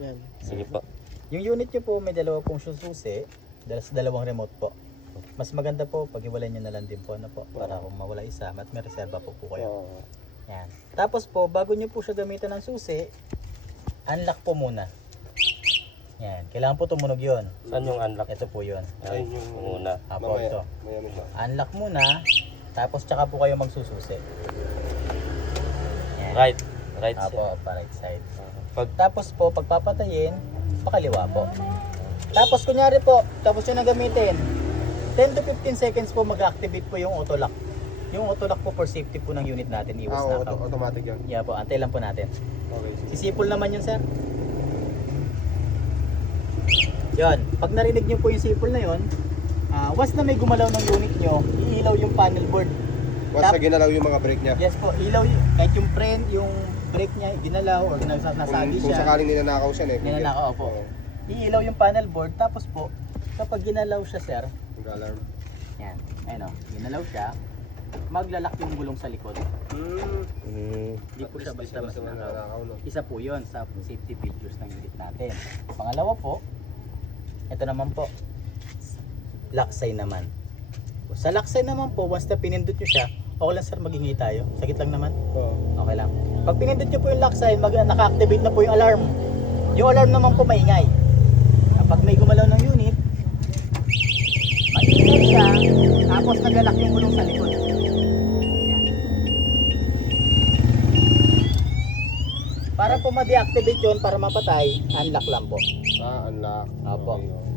Yan. Sige po. Yung unit nyo po may dalawa pong susi, dalawang remote po. Mas maganda po pag iwalay nyo na lang din po, ano po, para kung mawala isa at may reserva po kayo. Oo. Yan. Tapos po, bago nyo po siya gamitan ng susi, unlock po muna. Yan. Kailangan po tumunog yun. Saan yung unlock? Ito po yun. Ay, Ayun yung muna. Apo, ito. May ano siya. Unlock muna, tapos tsaka po kayo magsususi. Yan. Right. Right Apo, pa right side. Pag Tapos po, pagpapatayin, pakaliwa po. Tapos kunyari po, tapos yun na gamitin, 10 to 15 seconds po mag-activate po yung auto lock. Yung auto lock po for safety po ng unit natin, iwas na Oo, automatic yan. Yeah po, antay lang po natin. Okay, sige. Sisipol naman yun, sir. Yan, pag narinig nyo po yung sipol na yun, once na may gumalaw ng unit nyo, iilaw yung panel board. Once na ginalaw yung mga brake niya. Yes po, ilaw yun. Kahit yung friend, yung brake niya, ginalaw or nasagi Kung siya. sakaling ninanakaw siya, Ninanakaw, opo. Oo. Iilaw yung panel board, tapos po, kapag ginalaw siya, sir, Mag-alarm. yan, ayun o, ginalaw siya, maglalak yung gulong sa likod. Hindi po siya basta-basta nakaw. nanakaw, no? Isa po yun sa safety features ng unit natin. Pangalawa po, ito naman po, lock sign naman. Sa lock sign naman po, once na pinindot nyo siya, okay lang sir, maghingi tayo. Sakit lang naman. Oo. Okay lang. Pag pinindot nyo po yung lock sign, naka-activate na po yung alarm. Yung alarm naman po maingay. Kapag may gumalaw ng unit, maingay siya, tapos nagalak yung gulong sa likod. Yan. Para po ma-deactivate yun, para mapatay, unlock lang po. Unlock. Opo. Okay, oo.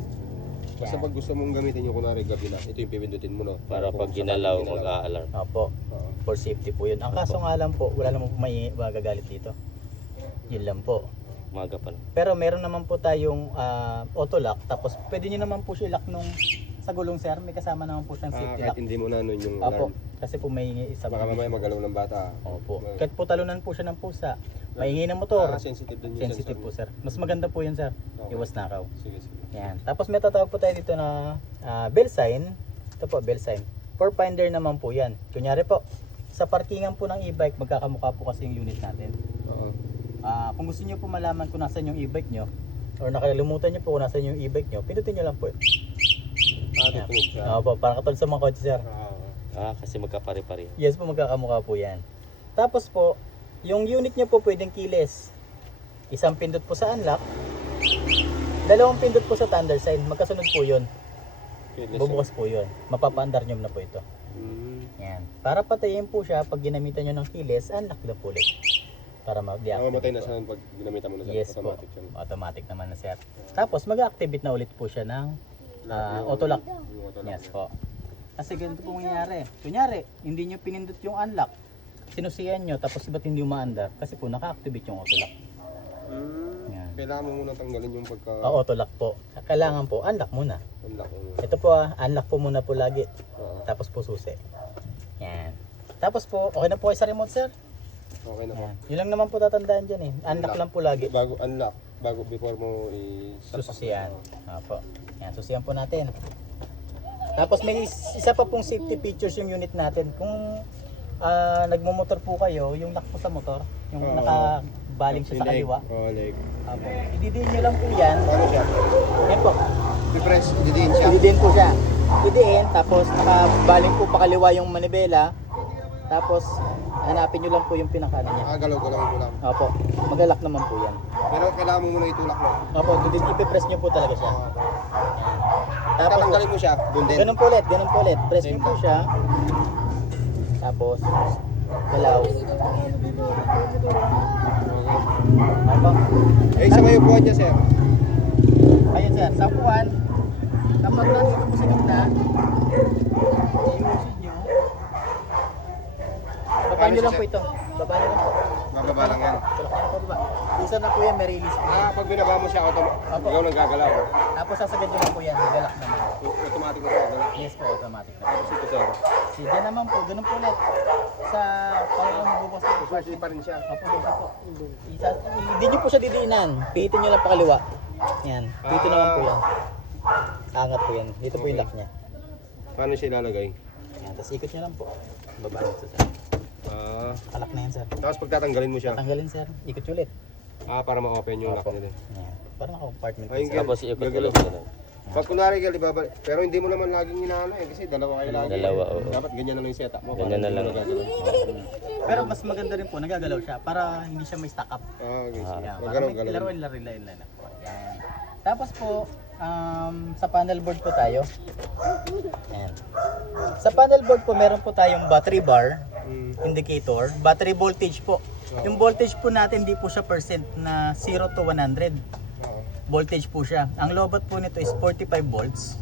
Basta pag gusto mong gamitin yung kunwari gabi na, ito yung pipindutin mo, no? para pag ginalaw, mag-a-alarm. Opo, Oo. for safety po yun. Ang kaso nga lang po, wala naman po may magagalit dito. Yun lang po. Umaga pa. Pero meron naman po tayong auto lock, tapos pwede nyo naman po siya lock nung sa gulong sir, may kasama naman po siyang safety Kahit lock. hindi mo na nun yung Opo, alarm. kasi po may isa Baka mamaya magalaw ng bata. Opo, kahit po talunan po siya ng pusa, maingay ng motor, Sensitive din yung sensitive sensor po mo. sir. Mas maganda po yun sir, Okay. iwas nakaw. Sige, sige. Yan. Tapos may tatawag po tayo dito na bell sign. Ito po, bell sign. For finder naman po yan. Kunyari po, sa parkingan po ng e-bike, magkakamukha po kasi yung unit natin. Oo. Kung gusto niyo po malaman kung nasan yung e-bike nyo, or nakalimutan niyo po kung nasan yung e-bike nyo, pindutin nyo lang po. Tutunog siya. Po, parang katulad sa mga kotse sir. Kasi magkapare-pare. Yes po, magkakamukha po yan. Tapos po, yung unit nyo po pwedeng keyless. Isang pindot po sa unlock, dalawang pindot po sa thunder sign. Magkasunod po yun. Bubukas po yun. Mapapa-under nyo na po ito. Yan. Para patayin po siya, pag ginamitan nyo ng keyless, unlock na po ulit. Para mag-deactivate Mamatay na po. siya pag ginamitan mo na siya. Yes Automatic po. siya. Automatic naman na sir. Tapos mag-activate na ulit po siya ng auto lock. Yung auto lock. Yes po. Kasi ganito po mangyayari. Kunyari, hindi nyo pinindot yung unlock. Sinusiyan nyo, tapos ba't hindi umaandar? Kasi po naka-activate yung auto lock. Yan. Kailangan mo muna tanggalin yung pagka... Auto lock po. Kailangan po, unlock muna. Unlock mo. Ito po unlock po muna po lagi. Oo. Tapos po susi. Yan. Tapos po, okay na po kayo sa remote sir? Okay na po. Yan. Yun lang naman po tatandaan dyan eh. Unlock lang po lagi. Bago unlock, bago before mo i-start. Sususiyan. Opo. Yan, susiyan po natin. Tapos may isa pa pong safety features yung unit natin. Kung nagmumotor po kayo, yung lock po sa motor, yung Oo. nakabaling siya sa kaliwa. Oo, leg. Opo. Ididiin nyo lang po yan. Paano siya? Yan po. I-press, didiin siya. Ididiin po siya. Idiin, tapos nakabaling po pakaliwa yung manibela. Tapos hanapin nyo lang po yung pinakano niya. Galaw-galawin mo lang. Opo. Magalak naman po yan. Pero kailangan mo muna itulak mo. Opo, ipipress nyo po talaga siya. Yan. Tapos Tatanggalin mo siya, doon din. ganun po ulit, ganun po ulit. Press nyo po siya. Tapos, galaw. Opo. Sa ngayon po niya, sir. Ayun sir, sa upuan. Kapag nandito po sa gitna, i-usig nyo. Baba nyo lang po ito. Baba nyo lang po. Bababa lang yan. Tulak nyo lang po baba. Isa na po yan, may release po. Pag binaba mo siya, ikaw lang gagalaw. Tapos sasagad nyo lang po yan, galak naman. Automatic na siya. galaw. Yes po, automatic na. Tapos ito, sir. Sige naman po, ganun po ulit. Sa pangkong mabubukas po. First pa rin siya. Opo, isa po. Hindi nyo po siya didiinan. Pihitin nyo lang pakaliwa. Yan, pihitin naman po yan. Angat po yan. Dito po yung lock niya. Paano siya ilalagay? Yan, tapos ikot nyo lang po. Baba nyo sa sir. Alak na yan sir. Tapos pagtatanggalin mo siya. Tanggalin sir. Ikot nyo ulit. Para ma-open yung lock Opo. nila. Yan. Parang compartment. Ayun, sir. Tapos ikot Gagalaw. ulit ganun. Pag kunwari ka, libabalik. Pero hindi mo naman laging inaano eh. Kasi dalawa kayo lagi. Dalawa, oo. Dapat ganyan na lang yung setup mo. Ganyan na lang. Pero mas maganda rin po, nagagalaw siya para hindi siya may stack up. Okay. Yan, Wag para ganun, may ganun. laruin lang po. Yan. Tapos po, sa panel board po tayo. Yan. Sa panel board po, meron po tayong battery bar, indicator, battery voltage po. Yung voltage po natin, hindi po siya percent na 0 to 100. Voltage po siya. Ang lobat po nito is 45 volts.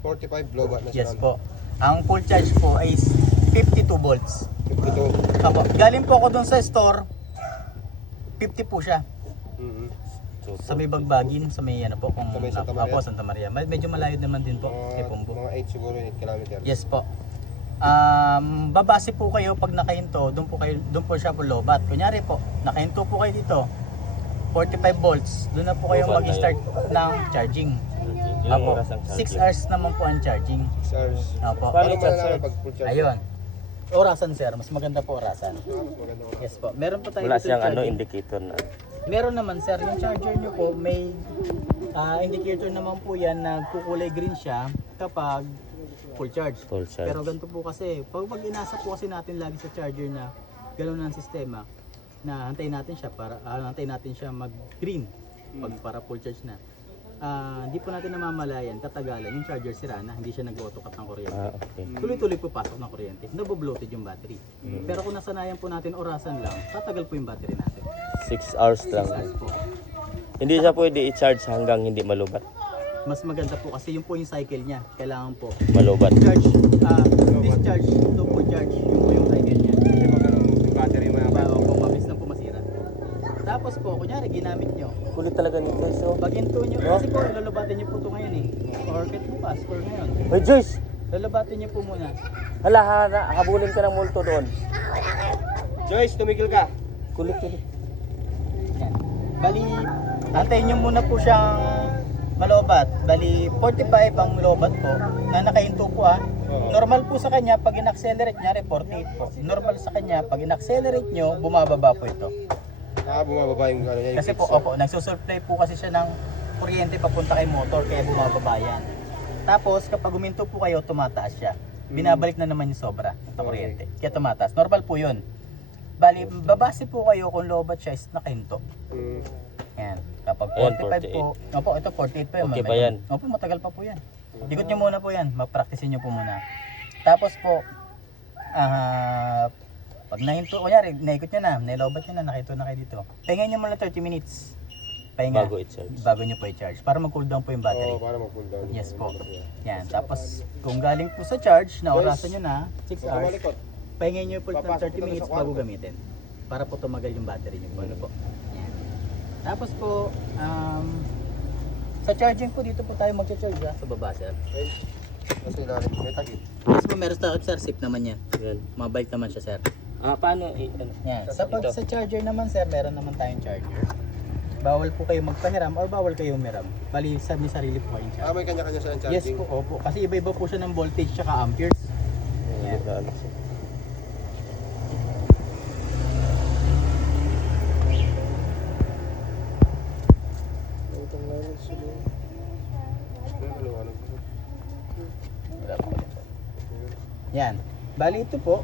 45 blow back na siya. Yes po. Ang full charge po ay 52 volts. 52. Apo, galing po ako dun sa store, 50 po siya. Sa may Bagbagin, sa may ano po, kung Sa may Santa Maria? Apo, Santa Maria. Medyo malayo naman din po kay Pombo. Mga 8 siguro 8 kilometer. Yes po. Babase po kayo pag nakahinto, doon po siya po lobat. Kunyari po, nakahinto po kayo dito, 45 volts, doon na po kayo Lobat na mag-start ng charging. Ilang Apo, oras ang 6 charging? hours naman po ang charging. 6 hours. Apo. Paano Paano i-charge, malalaman sir? pag full charge? Ayun. Orasan sir, mas maganda po orasan. Mas maganda ko. Yes po. Meron po tayo Wala dito siyang ano, charging. indicator na. Meron naman sir, yung charger nyo po may indicator naman po yan na kukulay green siya kapag full charge. Full charge. Pero ganito po kasi, pag inasa po kasi natin lagi sa charger na gano'n ang sistema, na antayin natin siya mag-green para full charge na. Hindi po natin namamalayan, katagalan, yung charger sira na, hindi siya nag-auto-cut ng kuryente. Okay. Tuloy-tuloy po pasok ng kuryente, nabo-bloated yung battery. Pero kung nasanayan po natin orasan lang, tatagal po yung battery natin. 6 hours lang. Guys po. Hindi siya pwede i-charge hanggang hindi malubat. Mas maganda po kasi yun po yung cycle niya. Kailangan po Malubat. charge, discharge, to full charge. Yun po yung cycle niya. Kasi pag ano, yung battery mo Bago po mabilis na po masira. Tapos po, kunyari ginamit nyo. Kulit talaga ni Joyce. Oh. Pag hinto nyo, kasi po lulubatin nyo po ito ngayon eh. Or kahit bukas, or ngayon. Hoy Joyce! Lulubatin nyo po muna. Hala, habulin ka ng multo doon. Joyce, tumigil ka. Kulit. Yan. Bali, antayin nyo muna po siyang malobat. Bali, 45 ang lobat po na nakahinto po Normal po sa kanya pag in-accelerate niya, 48 po. Normal sa kanya pag in-accelerate nyo, bumababa po ito. Bumababa yung ano niya. Yung Kasi po, fix, opo, nagsusupply po kasi siya ng kuryente papunta kay motor kaya bumababa yan. Tapos kapag huminto po kayo, tumataas siya. Binabalik na naman yung sobra ng kuryente. Kaya tumataas. Normal po yun. Bali, babase po kayo kung lobat siya is nakahinto. Yan. Kapag 45 po, opo, ito 48 pa yun. Okay pa yan? Opo, matagal pa po yan. Ikot nyo muna po yan, mapraktisin nyo po muna. Tapos po, pag nahinto, kunyari, naikot nyo na, nailobat nyo na, nakito na kayo dito. Pahinga nyo muna 30 minutes. Pahinga. Bago i-charge. Bago nyo po i-charge. Para mag-cool down po yung battery. para mag-cool down. Yes po. Yan. Tapos, kung galing po sa charge, na orasan nyo na, 6 Huwag ka hours, malikot. pahinga nyo po ng Papasok 30 ka na minutes sa bago kwarto. gamitin. Para po tumagal yung battery nyo po. Ano po. Yan. Tapos po, sa charging po, dito po tayo mag-charge sa baba, sir. Kasi ilalim, may tagit. Tapos po, meron sa sir, sip naman yan. Yan. Mabalik naman siya, sir. Paano Yan. Ito. Sa charger naman, sir, meron naman tayong charger. Bawal po kayo magpahiram or bawal kayo umiram. Bali, may sarili po kayong charger. May kanya-kanya siya ang Yes charging. po, opo. Kasi iba-iba po siya ng voltage tsaka amperes. Yan. Wala po ulit. Yan. Bali ito po,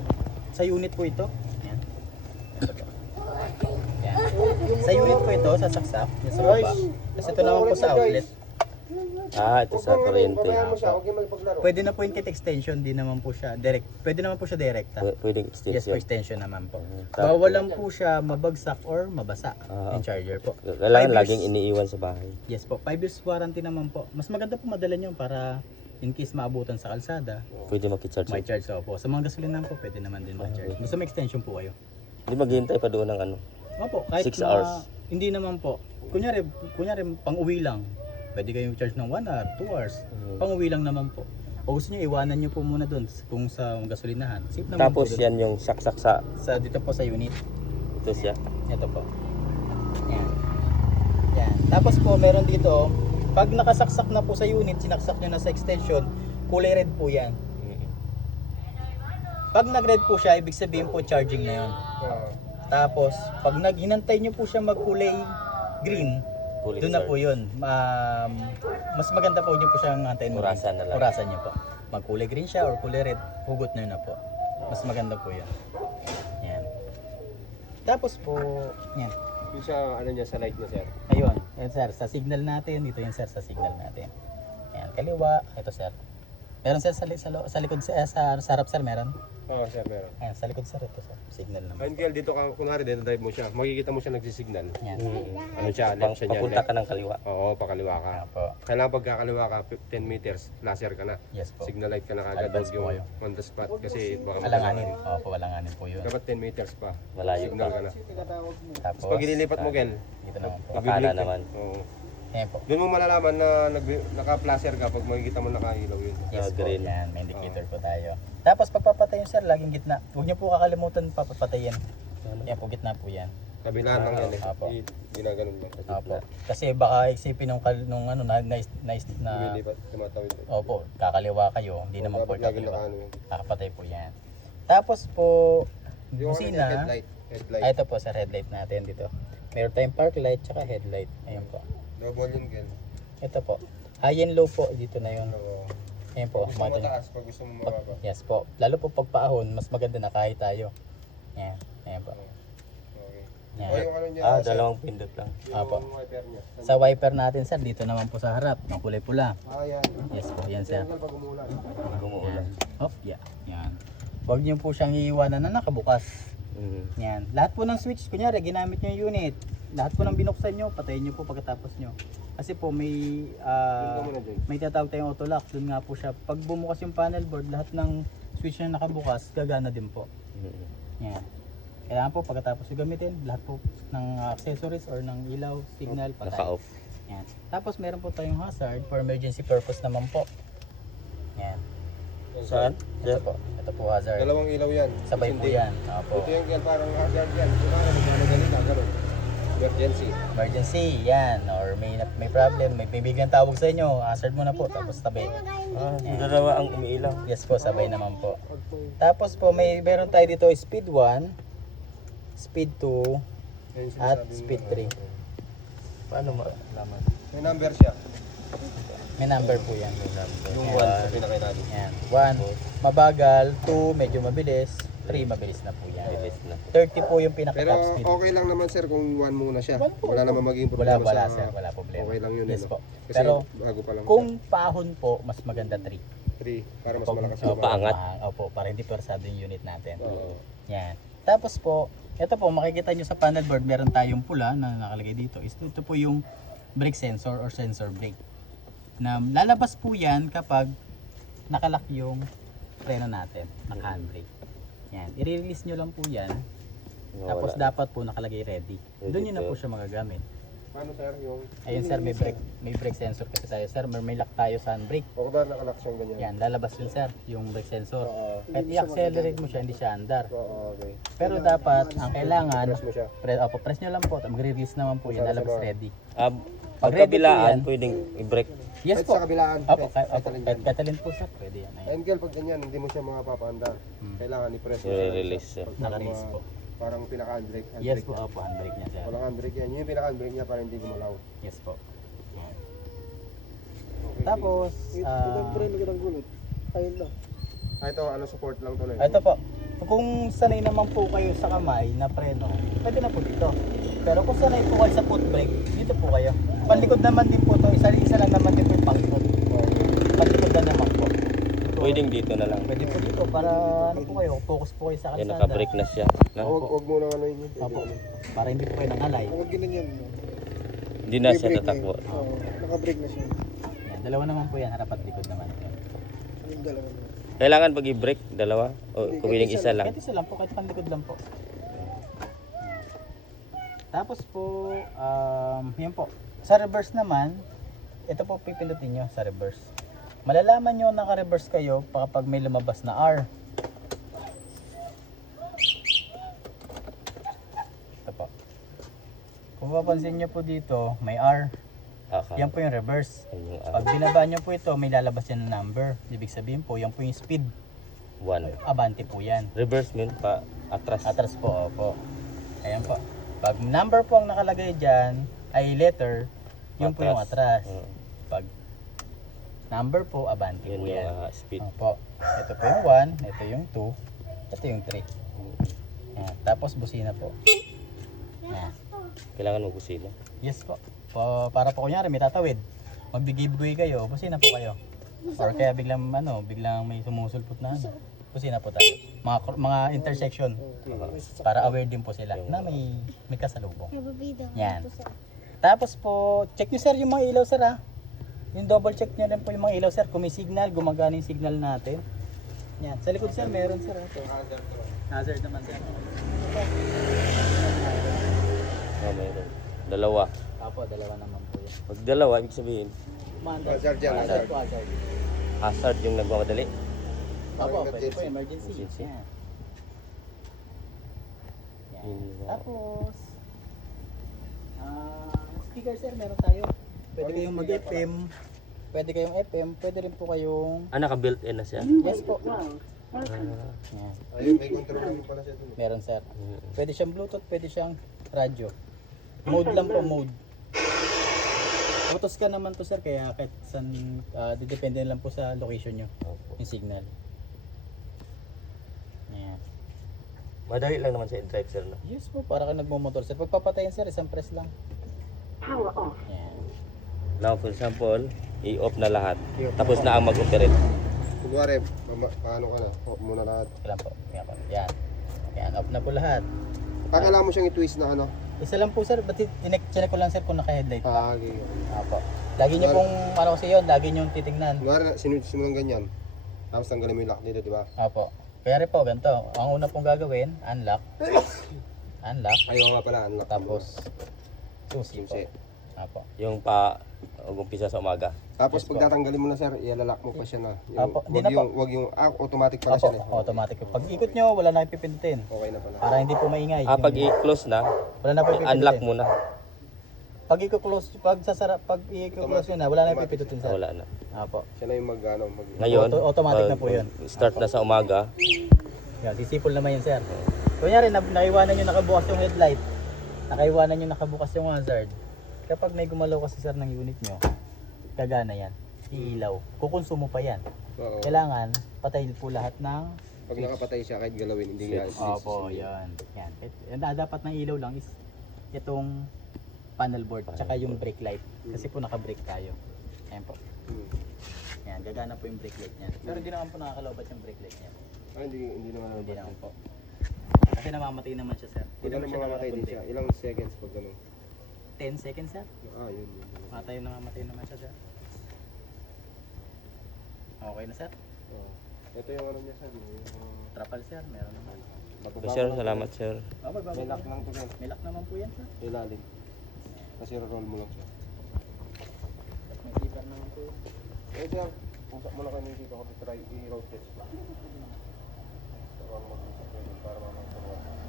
sa unit po ito. Yan. Yan. Sa unit po ito, sa saksak, yung sa baba. Kasi ito naman po sa outlet. Ito sa kuryente. Huwag yung magpaglaro. Pwede na po yung kit extension, di naman po siya direct. Pwede naman po siya direkta. Pwedeng Yes, for extension. extension naman po. Tapos- Bawal lang po siya mabagsak or mabasa yung charger po. Kailangan 5 years. laging iniiwan sa bahay. Yes po, 5 years warranty naman po. Mas maganda po madala nyo para in case maabutan sa kalsada, Pwede makicharge. may charge po. Sa mga gasolinahan po, pwede naman din ma-charge. Basta may extension po kayo. Hindi maghihintay pa doon ng ano. Opo, kahit 6 hours. Hindi naman po. Kunyari pang uwi lang. Pwede kayong charge ng 1 hour, 2 hours. Pang uwi lang naman po. O gusto nyo, iwanan nyo po muna doon kung sa gasolinahan. Safe naman Tapos po doon. yan yung saksak sa Dito po sa unit. ito siya. Ito po. Yan. Yan. Tapos po, meron dito, pag nakasaksak na po sa unit, sinaksak nyo na sa extension, kulay red po yan. Pag nag-red po siya, ibig sabihin po charging na yun. Tapos, pag hinantay nyo po siya magkulay green, Pulitzer. doon na po yun. Mas maganda po nyo po siyang antayin. Orasan na lang. Orasan nyo po. Magkulay green siya or kulay red, hugot nyo na po. Mas maganda po yun. Yan. Tapos po, yan. Yung sa, ano niya, sa light niya, sir. Ayun, yan sir, sa signal natin, dito yan sir, sa signal natin. Ayan, kaliwa, ito sir. Meron sir sa likod, sa harap sir, meron. Oo, sir, meron. Ayan, sa likod sir, ito sir, signal naman. Angel, dito ka, kunwari, dito drive mo siya. Makikita mo siya nagsisignal. Yan. Ano siya, left siya niya. Papunta ka ng kaliwa. Oo, pakaliwa ka. Ayan po. Kailangan pagkakaliwa ka, 10 meters, laser ka na. Yes po. Signal light ka na kagad, Advance huwag yung po kayo. on the spot. Kasi baka Alanganin. Opo, walanganin po yun. Dapat 10 meters pa. Malayo Signal pa. ka na. Tapos, Pag inilipat mo, Kel, dito naman po. Pakala nagbi-blink ka. naman. Oo. Ayan po. Doon mo malalaman na naka-placer ka pag makikita mo nakailaw yun. Yes po, green. yan, may indicator po tayo. Tapos pagpapatayin sir, laging gitna. Huwag niyo po kakalimutan papatayin. Yan po, gitna po yan. Kabilaan lang yan eh. Apo. Ginaganon mo. Opo. Kasi baka isipin nung ano, na Lumilipat, tumatawid. opo, kakaliwa kayo, hindi naman po Dapat lagi kakaliwa. nakaano yun. Kakapatay po yan. Tapos po, Yung ano niya, busina. headlight. Headlight. Ito po sa headlight natin dito. Meron tayong park light tsaka headlight. Ayun po. Double yun, Kel. Ito po. High and low po, dito na yun. Oo. Ayun po. Gusto mo mataas, pag gusto mo mababa. Yes po. Lalo po pag paahon, mas maganda na kahit tayo. Yan. Ayan po. Okay. Yan. O yung ano niya, Ah, sir, dalawang pindot lang. Apo. yung wiper niya. Sa wiper natin sir, dito naman po sa harap. Ang kulay pula. Ah, yan. Yes po. Yan sir. Kel, pag umulan. Gumuulan. Hop, yeah. Yan. Huwag niyo po siyang iiwanan na nakabukas. Yan. Lahat po ng switch, kunyari, ginamit niyo yung unit. Lahat po ng binuksan nyo, patayin nyo po pagkatapos nyo. Kasi po may may tatawag tayong auto lock. Doon nga po siya. Pag bumukas yung panel board, lahat ng switch na nakabukas, gagana din po. Yan. Kailangan po pagkatapos yung gamitin, lahat po ng accessories or ng ilaw, signal, patay. Naka-off. Yan. Tapos meron po tayong hazard for emergency purpose naman po. Yan. Saan? Ito po. Ito po hazard. Dalawang ilaw yan. Sabay po Hindi. yan. Opo. Ito yung Kel, parang hazard yan. Kumara, magmano ganito, gano'n. Emergency. Emergency, yan. Or may problem, may bibigyan tawag sa inyo, hazard mo na po, tapos tabi. Ah, dalawa ang umiilaw. Yes po, sabay naman po. Tapos po, meron tayo dito speed 1, speed 2, Yan yung at sinasabi mo, speed 3. Paano malaman? May number siya. May number po yan. Yung Yan. 1 sa pinakita niyo. Yan. 1, mabagal. 2, medyo mabilis. 3, mabilis na po yan. Bilis na. 30 po yung Pero pinaka-top speed. okay lang naman sir kung 1 muna siya. Wala naman maging Wala, problema wala sa... sir, wala problema. Okay lang yun. Yes eh, no? po. Kasi Pero bago pa lang kung paahon po, mas maganda 3. 3 para mas Pag- malakas Oh, paangat. Opo, para hindi persado yung unit natin. Oo. Yan. Tapos po, ito po, makikita nyo sa panel board, meron tayong pula na nakalagay dito. Ito po yung brake sensor or sensor brake. Na lalabas po yan kapag nakalock yung preno natin, naka-handbrake. Yan. I-release nyo lang po yan. Tapos dapat po nakalagay ready. Doon nyo na po siya magagamit. Paano sir yung... Ayun sir, may brake sensor kasi tayo sir. May lock tayo sa handbrake. O ba nakalak siyang ganyan? Yan, lalabas yun sir, yung brake sensor. Oo. Kahit i-accelerate mo siya, hindi siya andar. Oo, okay. Pero dapat, ang kailangan, Press mo siya. press nyo lang po, magre-release naman po yan, lalabas ready. Pag ready po yan. kabilaan, pwedeng i-break. Yes Kahit po. sa kabilaan. Opo, kahit alin dyan. kahit alin po sir, pwede yan. Ayun. Angel, pag ganyan, hindi mo siya mapapaandar. Kailangan i-press mo I-release siya. Pag Naka-release po. Parang pinaka-handbrake. Yes po, opo, handbrake niya sir. Walang handbrake yan. Yun yung pinaka-handbrake niya para hindi gumalaw. Yes po. Okay. Tapos, Ito, ano support lang to na ito po, kung sanay naman po kayo sa kamay na preno, pwede na po dito. Pero kung sanay po kayo sa foot brake, dito po kayo. Panlikod naman din po to, isa lang naman din po yung panglikod. Panlikod na naman po. Pwedeng dito na lang. Pwede po dito para ano po kayo, focus po kayo sa Eh, kalsada. naka-break na siya. Na? Huwag mo nang ano yun. Opo. Para hindi po kayo nangalay. Huwag ginanyan mo. Hindi na siya tatakbo. Oo, naka-break na siya. Yan, dalawa naman po yan, harap at likod naman. Yung dalawa mo. Kailangan pag i-break, dalawa? O kumiling isa lang? Kahit isa lang po, kahit panlikod lang po. Tapos po, yun po. Sa reverse naman, ito po pipindutin nyo sa reverse. Malalaman nyo naka-reverse kayo kapag may lumabas na R. Ito po. Kung papansin nyo po dito, may R. Yan po yung reverse. Yan yung Pag binaba nyo po ito, may lalabas yan na number. Ibig sabihin po, yan po yung speed. 1. Abante po yan. Reverse mean pa atras. Atras po, opo. Ayan po. Pag number po ang nakalagay dyan, ay letter, yun po yung atras. Oo. Pag number po, abante Yun po yung yan. speed. Opo. Ito po yung 1, ito yung 2, ito yung 3. Ayan. Tapos busina po. Ayan. Kailangan mo busina. Yes po. Para po kunyari may tatawid. Magbigay-bigay kayo, busina po kayo. Or kaya biglang may sumusulpot na ano. Busina po tayo. Mga intersection. Para aware din po sila na may kasalubong. Yan. Tapos po, check nyo sir yung mga ilaw sir ha. Yung double check nyo rin po yung mga ilaw sir. Kung may signal, gumagana yung signal natin. Yan. Sa likod sir, meron sir. Ito. Hazard naman sir. Mayroon. Dalawa. Apo, dalawa naman po yan. Pag dalawa, ibig sabihin, Hazard yan, Hazard hazard. po, hazard. hazard yung nagmamadali. Apo, Parang pwede po emergency. emergency. Emergency. Yan. Yan. Yun. Tapos, speaker sir, meron tayo. Pwede kayong mag-FM. Pwede kayong FM. Pwede rin po kayong... Ah, naka-built in na siya. Yes po. Ah, Yan. Ayun, may control naman pala siya dun. Meron sir. Pwede siyang Bluetooth, pwede siyang radyo. Mode lang po, mode. Utos ka naman to sir, kaya kahit saan, didepende lang po sa location nyo, yung signal. Yan. madali lang naman sa drive sir, no? Yes po, para ka nagmumotor sir. Pagpapatayin sir, isang press lang. Power off. Yan. Now, for example, i-off na lahat. I-off Tapos na na ang mag-operate. Kunwari, paano ka na? Off muna lahat. Yan po. Yan po. Yan. Yan, off na po lahat. Kailangan mo siyang i-twist na ano? Isa lang po sir, ba't chinek ko lang sir kung naka-headlight. Okay. Apo. Lagi nyo pong, ano kasi yun, lagi nyo titignan. Kunwari, sinunod mo ng ganyan. Tapos tanggalin mo yung lock dito, di ba? Apo. Kaya rin po, ganito. Ang una pong gagawin, unlock. Unlock. Ayaw nga pala, unlock. Tapos, susi po. Susi. Apo. Yung umpisa sa umaga. Tapos Yes, pag tatanggalin mo na sir, ilalak mo pa siya na. Apo, hindi na Wag yung, automatic pala Apo, siya eh. automatic. Pag ikot nyo, wala na ipipindutin. Okay na pala. Para hindi po maingay. Ah, pag i-close na, Wala na po ipipindutin. unlock muna. Pag i-close, pag i-close nyo na, wala na ipipindutin sir. Wala na. Apo. Siya na yung mag. Ngayon, Automatic na po yun. Start na sa umaga. Yan, sisipol naman yun sir. Kunyari, nakaiwanan nyo nakabukas yung headlight. Nakaiwanan nyo nakabukas yung hazard. Kapag may gumalaw kasi sir ng unit nyo, gagana yan. Iilaw. Kukonsumo pa yan. Oo. Kailangan, patay po lahat ng... Pag nakapatay siya, kahit galawin, hindi nga. Opo, yan. Yan. Dapat ng ilaw lang is itong panel board, tsaka yung brake light. Kasi po naka-brake tayo. Ayan po. Yan, gagana po yung brake light niyan. Pero hindi naman po nakakalobat yung brake light niyan. Hindi naman. Hindi naman po. Kasi namamatay naman siya sir. Pag ano mamamatay din siya, ilang seconds pag gano'n? 10 seconds sir. Yun. Matay namamatay naman siya sir. Okay na sir. Ito yung ano niya sir. Trapal sir, meron naman. So, sir, salamat sir. May lock lang to sir. May lock naman po yan sir. Ilalim. Kasi roll mo lang siya. Tapos may zipper naman po yan. Sir, usap mo na kami dito ako try i-road test. Para mag-usap kayo para mamaya.